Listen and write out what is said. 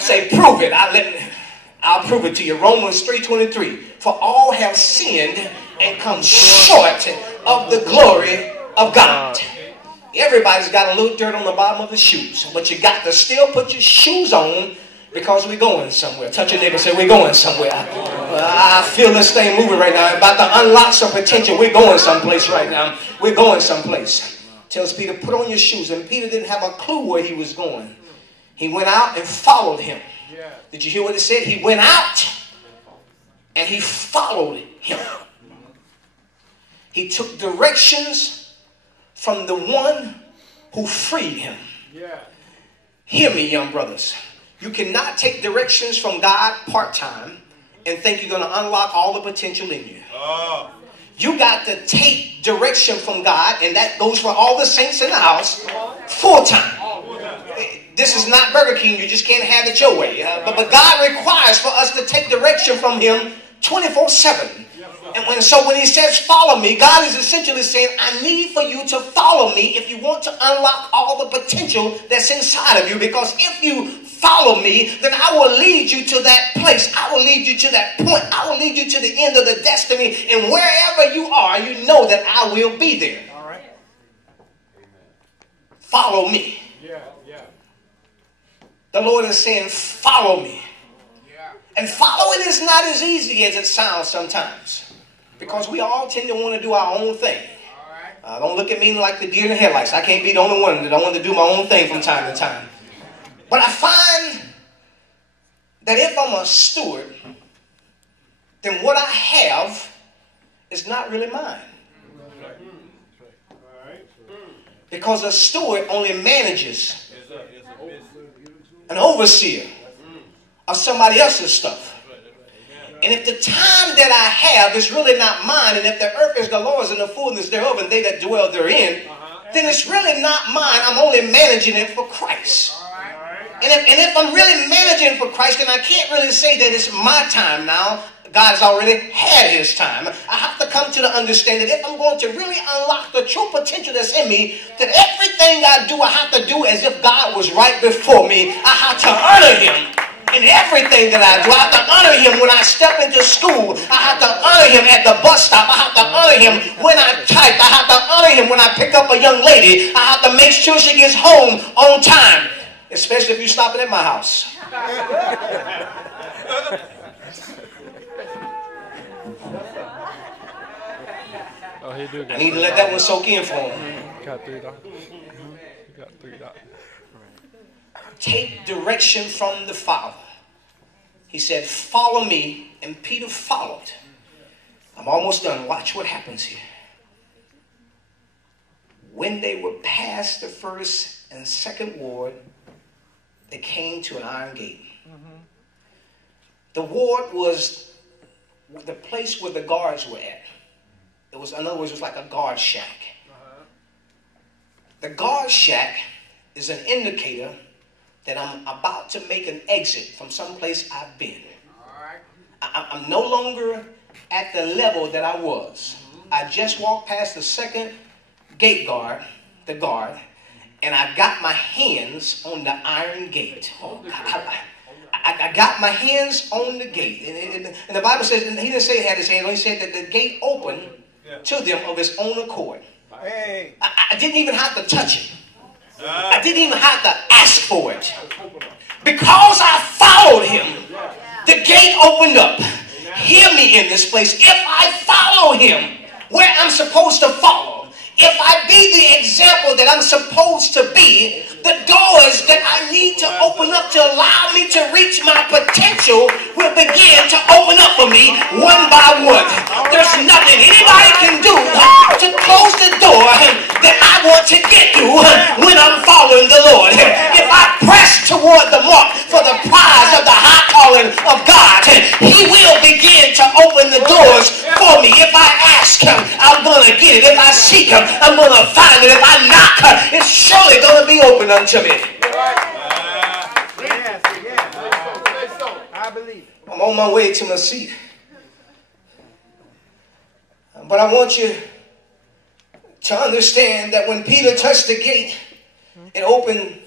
Say, prove it. I'll prove it to you. Romans 3:23. For all have sinned and come short of the glory of God. Everybody's got a little dirt on the bottom of the shoes, but you got to still put your shoes on because we're going somewhere. Touch your neighbor and say, we're going somewhere. I feel this thing moving right now. I'm about to unlock some potential. We're going someplace right now. We're going someplace. Tells Peter, put on your shoes. And Peter didn't have a clue where he was going. He went out and followed him. Did you hear what it said? He went out and he followed him. He took directions from the one who freed him. Hear me, young brothers. You cannot take directions from God part-time and think you're going to unlock all the potential in you. You got to take direction from God, and that goes for all the saints in the house, full-time. This is not Burger King. You just can't have it your way. But God requires for us to take direction from him 24/7. And so when he says follow me, God is essentially saying, I need for you to follow me if you want to unlock all the potential that's inside of you. Because if you follow me, then I will lead you to that place. I will lead you to that point. I will lead you to the end of the destiny. And wherever you are, you know that I will be there. All right. Follow me. The Lord is saying, follow me. And following is not as easy as it sounds sometimes. Because we all tend to want to do our own thing. Don't look at me like the deer in the headlights. I can't be the only one that I want to do my own thing from time to time. But I find that if I'm a steward, then what I have is not really mine. Because a steward only manages an overseer of somebody else's stuff. And if the time that I have is really not mine, and if the earth is the Lord's and the fullness thereof, and they that dwell therein, then it's really not mine. I'm only managing it for Christ. And if I'm really managing for Christ, then I can't really say that it's my time now. God's already had his time. I have to come to the understanding that if I'm going to really unlock the true potential that's in me, that everything I do, I have to do as if God was right before me. I have to honor him in everything that I do. I have to honor him when I step into school. I have to honor him at the bus stop. I have to honor him when I type. I have to honor him when I pick up a young lady. I have to make sure she gets home on time, especially if you're stopping at my house. I need to let that one soak in for him. Take direction from the Father. He said, follow me, and Peter followed. I'm almost done. Watch what happens here. When they were past the first and second ward, they came to an iron gate. The ward was the place where the guards were at. It was, in other words, it was like a guard shack. The guard shack is an indicator that I'm about to make an exit from someplace I've been. I'm no longer at the level that I was. I just walked past the second gate guard, the guard, and I got my hands on the iron gate. I got my hands on the gate. And the Bible says, and he didn't say he had his hands on, he said that the gate opened to them of his own accord. I didn't even have to touch it. I didn't even have to ask for it. Because I followed him, the gate opened up. Hear me in this place. If I follow him where I'm supposed to follow, if I be the example that I'm supposed to be, the doors that I need to open up to allow me to reach my potential will begin to open up for me one by one. There's nothing anybody can do to close the door that I want to get to when I'm following the Lord. If I press toward the mark for the prize of the high calling of God, he will begin to open the doors for me. If I ask him, I'm going to get it. If I seek him, I'm going to find it. If I knock, it's surely going to be open unto me. I believe. I'm on my way to my seat. But I want you to understand that when Peter touched the gate, it opened